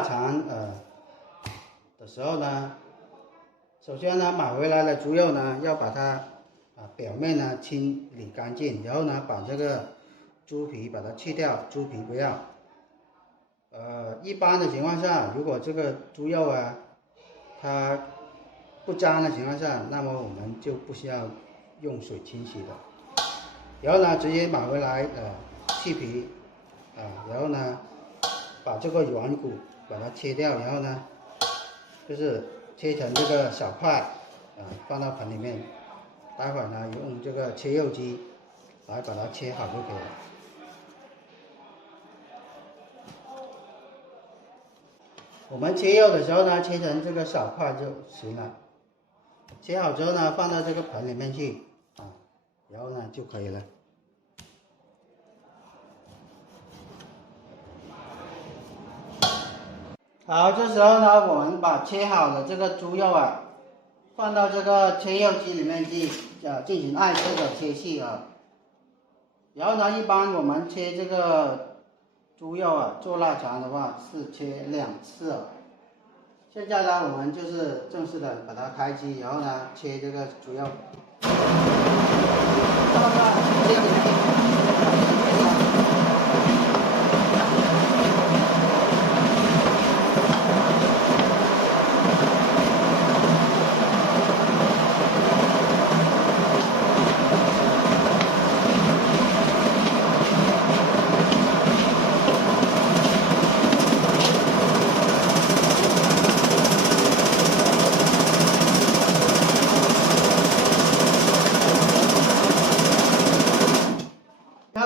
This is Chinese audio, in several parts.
臘腸的時候呢，首先呢買回來的豬肉呢要把它表面呢清理乾淨，然後呢把這個豬皮把它去掉，豬皮不要。一般的情況下，如果这个豬肉啊它不髒的情況下，那麼我們就不需要用水清洗的。然後呢直接買回來去皮然後呢把這個軟骨把它切掉，然後呢就是切成這個小塊放到盆裡面，待會兒呢用這個切肉機來把它切好就可以了。我們切肉的時候呢，切成這個小塊就行了。切好之後呢，放到這個盆裡面去然後呢就可以了。好，這時候呢，我們把切好的這個豬肉放到這個切肉機裡面去進行按次的切細然後呢，一般我們切這個豬肉做臘腸的話是切2次現在呢，我們就是正式的把它開機，然後呢切這個豬肉。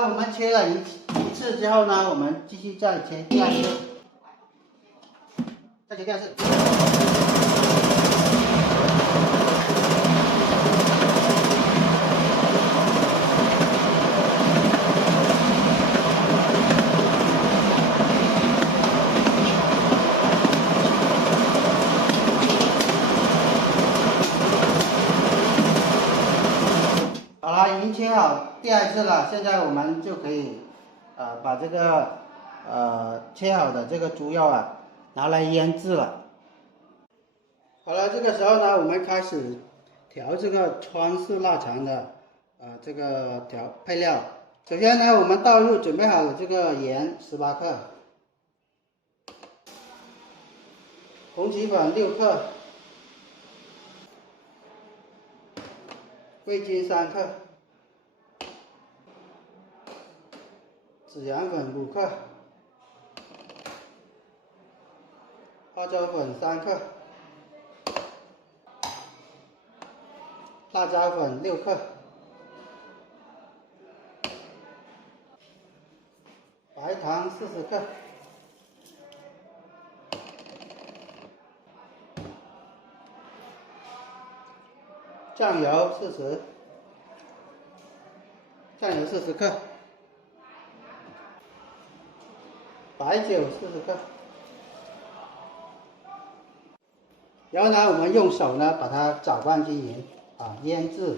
我們切了一次之後呢，我們繼續再切第二次，再切第二次。好了，已經切好第二次了，现在我們就可以把這個切好的這個豬肉拿來醃製了。好了，這個時候呢，我們開始調這個川式臘腸的這個配料。首先呢，我們倒入準備好了這個鹽18克，紅旗粉6克，味精3克。孜然粉5克，花椒粉3克，辣椒粉6克，白糖40克，醬油40克。白酒40克，然後呢，我們用手呢把它攪拌均勻醃製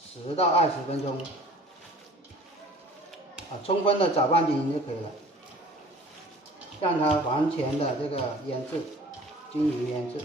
10到20分鐘充分的攪拌均勻就可以了，讓它完全的這個醃製均勻醃製。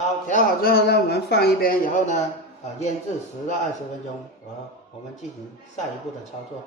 好，調好之後呢，我們放一邊，然後呢，醃製10到20分鐘，我們進行下一步的操作。